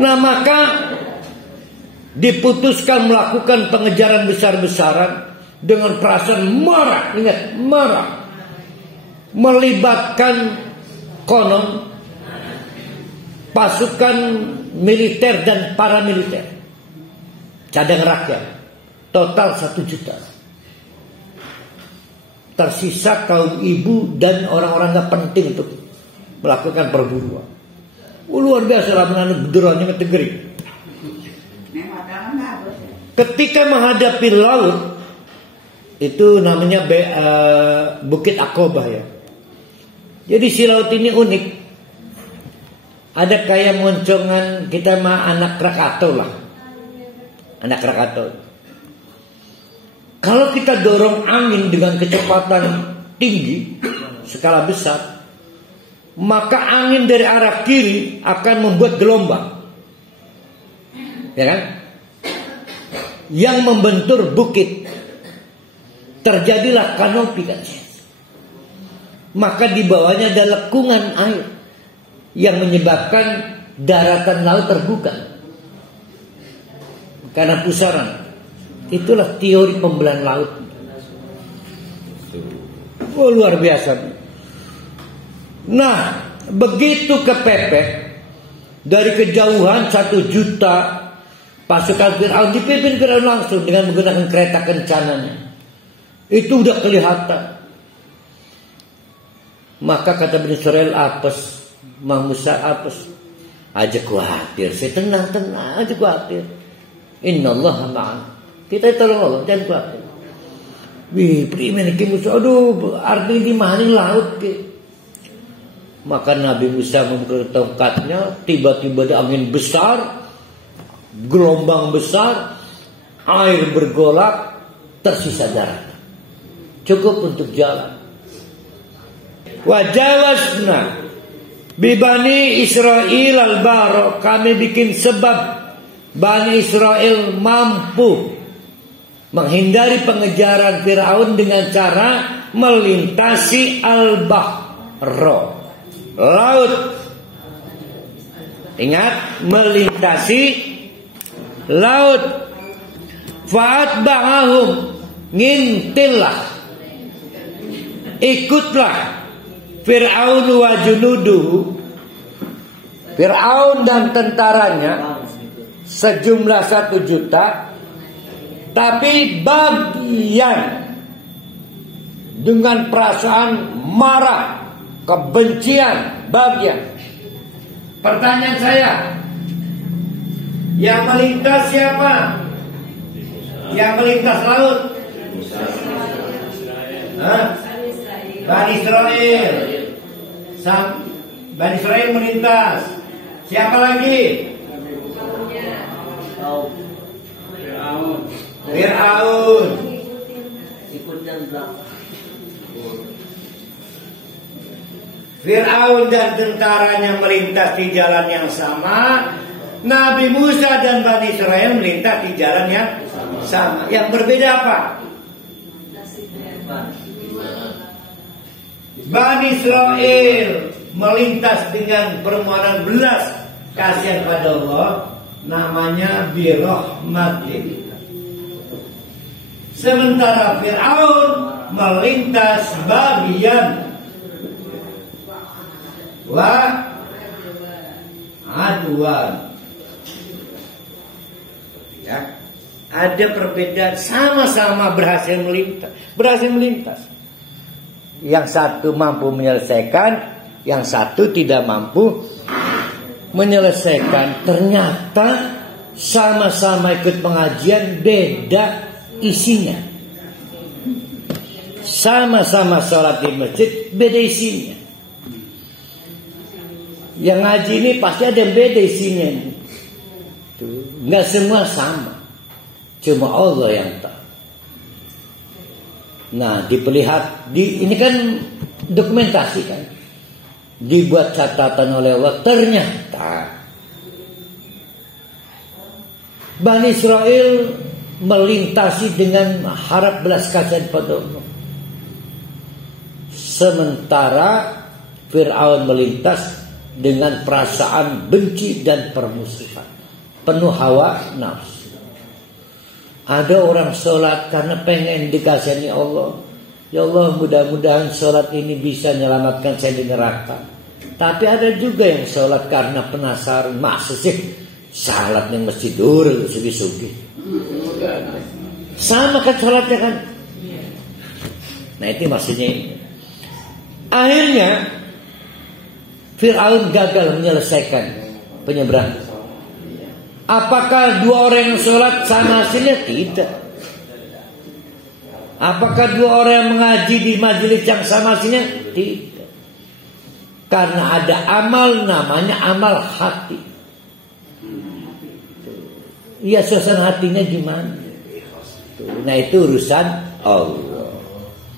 Nah, maka diputuskan melakukan pengejaran besar-besaran dengan perasaan marah. Ingat, marah. Melibatkan konon pasukan militer dan paramiliter, cadang rakyat, total 1 juta. Tersisa kaum ibu dan orang-orang gak penting untuk melakukan perburuan. Luar biasa lah menanam bedurannya ngetegeri. Ketika menghadapi laut, itu namanya Bukit Aqobah ya. Jadi si laut ini unik. Ada kayak moncongan kita mah anak Krakatau lah. Anak Krakatau. Kalau kita dorong angin dengan kecepatan tinggi, skala besar, maka angin dari arah kiri akan membuat gelombang. Ya kan? Yang membentur bukit. Terjadilah kanopi kan. Maka di bawahnya ada lekungan air yang menyebabkan daratan laut terbuka karena pusaran. Itulah teori pembelahan laut. Oh, luar biasa. Nah, begitu kepepet dari kejauhan 1 juta pasukan Fir'aun, dipimpin Fir'aun langsung dengan menggunakan kereta kencananya. Itu udah kelihatan. Maka kata Bani Israel, apes, Mang Musa apes. Aja khawatir, saya tenang aja khawatir. Innallaha ma'ana. Kita tolong Allah, jangan khawatir. Wih, primen iki Musa, aduh, artinya di mana laut ke? Maka Nabi Musa membuka tongkatnya, tiba-tiba ada angin besar, gelombang besar, air bergolak, tersisa darah. Cukup untuk jalan. Wajawazna bibani Israel al-Baro, kami bikin sebab Bani Israel mampu menghindari pengejaran Fir'aun dengan cara melintasi al-Bahro, laut. Ingat, melintasi laut. Fa'atba'ahum, ngintillah, ikutlah Fir'aun wa junuduhu, Fir'aun dan tentaranya sejumlah 1 juta, tapi bagian dengan perasaan marah, kebencian, bagian. Pertanyaan saya, yang melintas siapa? Yang melintas laut? Bani Israel. Bani Israel melintas. Siapa lagi? Fir'aun. Fir'aun dan tentaranya melintas di jalan yang sama. Nabi Musa dan Bani Israel melintas di jalan yang sama. Yang berbeda apa? Bani Israel melintas dengan permohonan belas kasihan pada Allah, namanya birahmatin. Sementara Fir'aun melintas bagian wa aduan. Ya, ada perbedaan, sama-sama berhasil melintas. Yang satu mampu menyelesaikan, yang satu tidak mampu menyelesaikan. Ternyata sama-sama ikut pengajian, beda isinya. Sama-sama sholat di masjid, beda isinya. Yang ngaji ini pasti ada yang beda isinya. Nggak semua sama, cuma Allah yang tahu. Nah, diperlihat ini kan dokumentasi kan, dibuat catatan oleh Allah. Ternyata Bani Israel melintasi dengan harap belas kasihan pada Allah, sementara Fir'aun melintas dengan perasaan benci dan permusuhan, penuh hawa nafsu. Ada orang sholat karena pengen dikasihani Allah. Ya Allah, mudah-mudahan sholat ini bisa menyelamatkan saya di neraka. Tapi ada juga yang sholat karena penasaran, masa sih sholat yang masjid dulu sugi-sugi. Sama kan sholatnya kan. Nah itu maksudnya. Akhirnya Fir'aun gagal menyelesaikan penyeberangan. Apakah dua orang yang sholat sama hasilnya? Tidak. Apakah dua orang yang mengaji di majelis yang sama hasilnya? Tidak. Karena ada amal namanya amal hati. Iya, suasana hatinya gimana? Nah itu urusan Allah.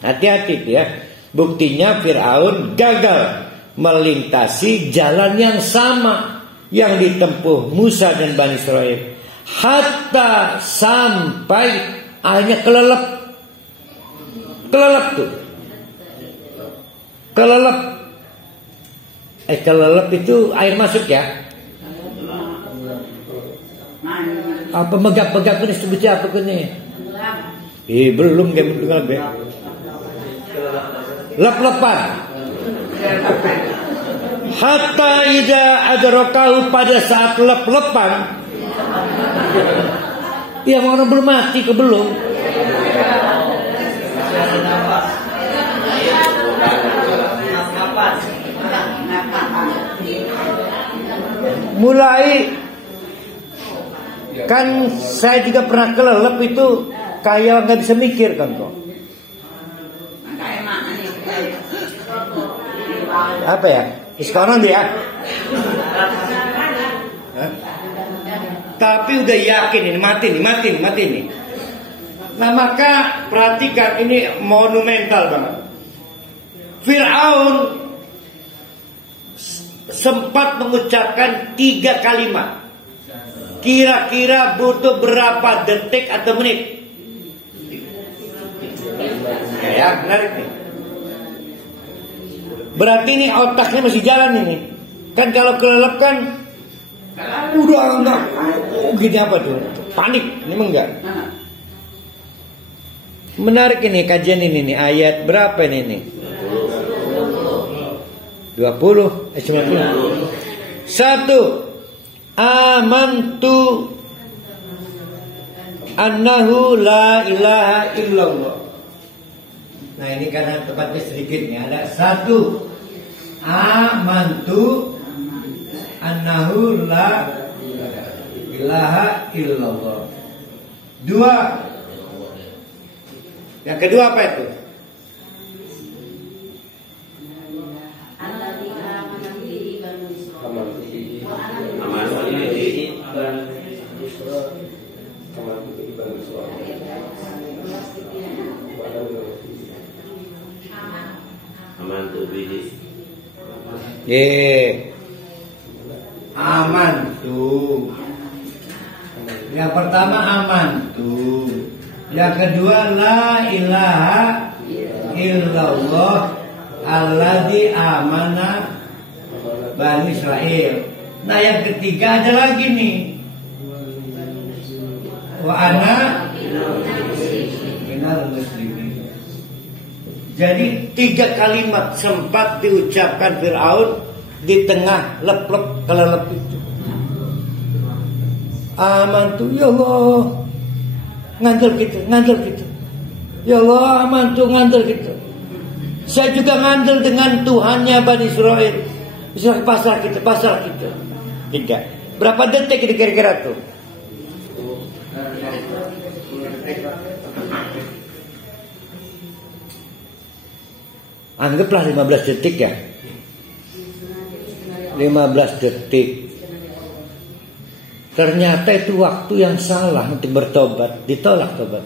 Hati-hati ya. Buktinya Fir'aun gagal melintasi jalan yang sama yang ditempuh Musa dan Bani Israil, hatta sampai akhirnya kelelep tuh. Kelelep itu air masuk ya. Apa megap-megap ini sebutnya apa ini? Belum dia mendengar be. Lep-lepan. Hatta idza adrakahu, pada saat lep-lepan. Ya orang belum mati ke belum. Mulai kan saya juga pernah kelelep itu kayak nggak bisa mikir kan kok. Apa ya? Sekarang dia. Tapi udah yakin ini mati nih. Nah maka perhatikan, ini monumental banget. Fir'aun sempat mengucapkan 3 kalimat. Kira-kira butuh berapa detik atau menit? Ya, menarik nih. Berarti ini otaknya masih jalan ini. Kan kalau kelelep kan udah enggak. Gini apa tuh? Panik. Ini enggak. Menarik ini kajian ini nih. Ayat berapa ini nih? 90. 1. Amantu annahu la ilaha illallah. Nah ini karena tempatnya sedikit nih. Ada 1. Amantu annahu la ilaha illallah. 2. Yang kedua apa itu? Aman tuh. Yang pertama aman tuh. Yang kedua la ilaha illallah alladzi amana Bani Israil. Nah yang ketiga ada lagi nih. Wa ana minal muslimin. Jadi 3 kalimat sempat diucapkan Fir'aun di tengah lep-lep kelelep itu. Amantu ya Allah, ngandel gitu. Ya Allah amantu ngandel gitu. Saya juga ngandel dengan Tuhannya Bani Israil. Bisa pasar kita. 3. Berapa detik ini kira-kira tuh? Anggaplah 15 detik ya. 15 detik. Ternyata itu waktu yang salah untuk bertobat, ditolak tobat.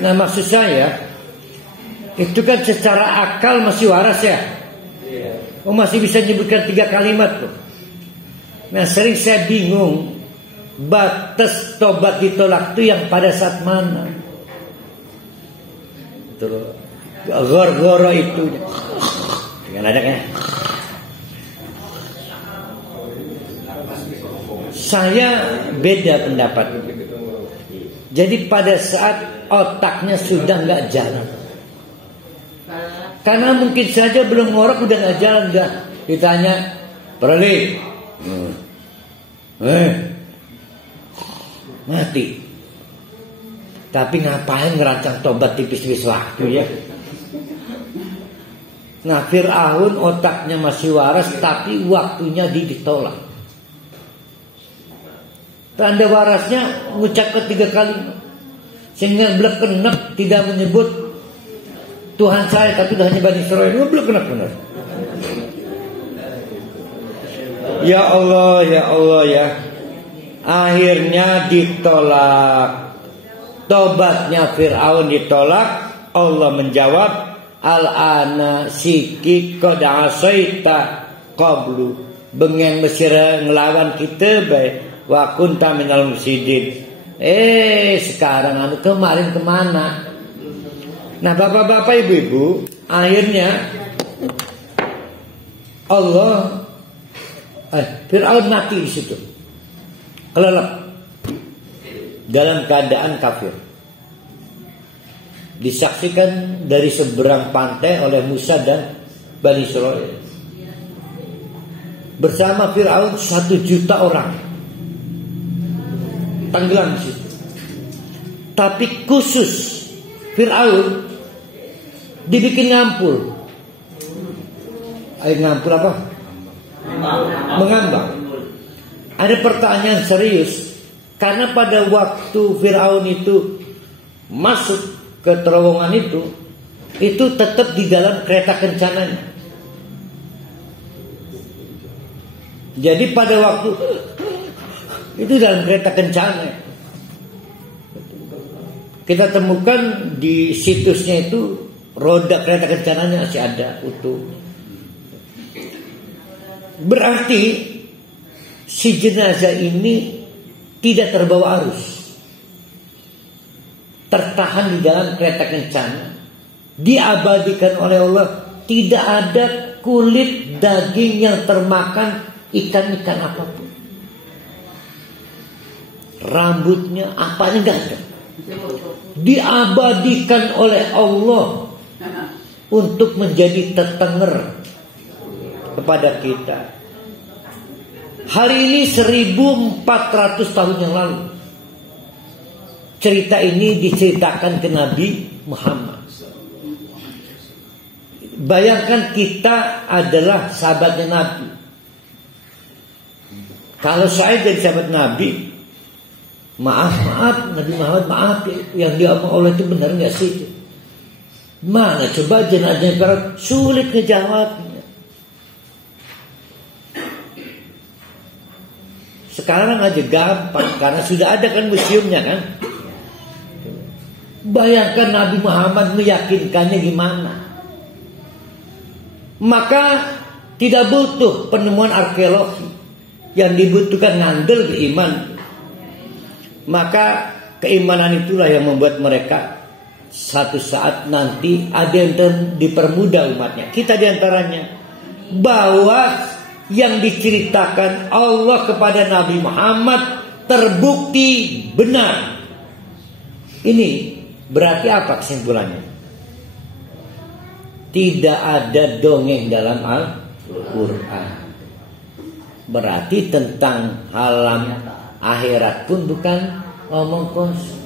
Nah maksud saya, itu kan secara akal masih waras ya. Masih bisa menyebutkan 3 kalimat tuh. Nah sering saya bingung, batas tobat ditolak itu yang pada saat mana? Gor-goro itu dengan adanya Saya beda pendapat. Jadi pada saat otaknya sudah nggak jalan, karena mungkin saja belum ngorok udah nggak jalan, dah ditanya perli, mati. Tapi ngapain ngerancang tobat tipis-tipis waktu ya? Nah, Fir'aun otaknya masih waras, tapi waktunya ditolak. Tanda warasnya mengucapkan 3 kali, sehingga blek-kenek tidak menyebut Tuhan saya, tapi hanya Bani Israil. Blek-kenek benar. Ya Allah, ya Allah ya. Akhirnya ditolak. Tobatnya Fir'aun ditolak. Allah menjawab, Al-ana siki qad asaita qablu. Bengen Mesir ngelawan kita baik. Wa kunta minal mufsidin. Sekarang kemarin kemana? Nah, bapak-bapak, ibu-ibu, akhirnya Allah Fir'aun mati di situ. Kelelep dalam keadaan kafir. Disaksikan dari seberang pantai oleh Musa dan Bani Israil. Bersama Fir'aun 1 juta orang tenggelam di situ. Tapi khusus Fir'aun dibikin ngampul. Air ngampul apa? Mengambang. Ada pertanyaan serius, karena pada waktu Fir'aun itu masuk ke terowongan itu tetap di dalam kereta kencananya. Jadi pada waktu itu dalam kereta kencana, kita temukan di situsnya itu roda kereta kencananya masih ada utuh. Berarti si jenazah ini tidak terbawa arus, tertahan di dalam kereta kencana, diabadikan oleh Allah. Tidak ada kulit daging yang termakan ikan-ikan apapun. Rambutnya apanya enggak ada. Diabadikan oleh Allah untuk menjadi tetenger kepada kita. Hari ini 1400 tahun yang lalu cerita ini diceritakan ke Nabi Muhammad. Bayangkan kita adalah sahabatnya Nabi. Kalau saya jadi sahabat Nabi, maaf Nabi Muhammad, maaf, yang diomong Allah itu benar nggak sih? Mana coba jenazahnya Fir'aun, sulit ngejawabnya. Sekarang aja gampang karena sudah ada kan museumnya kan. Bayangkan Nabi Muhammad meyakinkannya gimana. Maka tidak butuh penemuan arkeologi, yang dibutuhkan ngandel keiman. Maka keimanan itulah yang membuat mereka satu saat nanti ada yang dipermudah umatnya. Kita diantaranya, bahwa yang diceritakan Allah kepada Nabi Muhammad terbukti benar. Ini berarti apa kesimpulannya? Tidak ada dongeng dalam Al-Quran. Berarti tentang alam akhirat pun bukan omong kosong.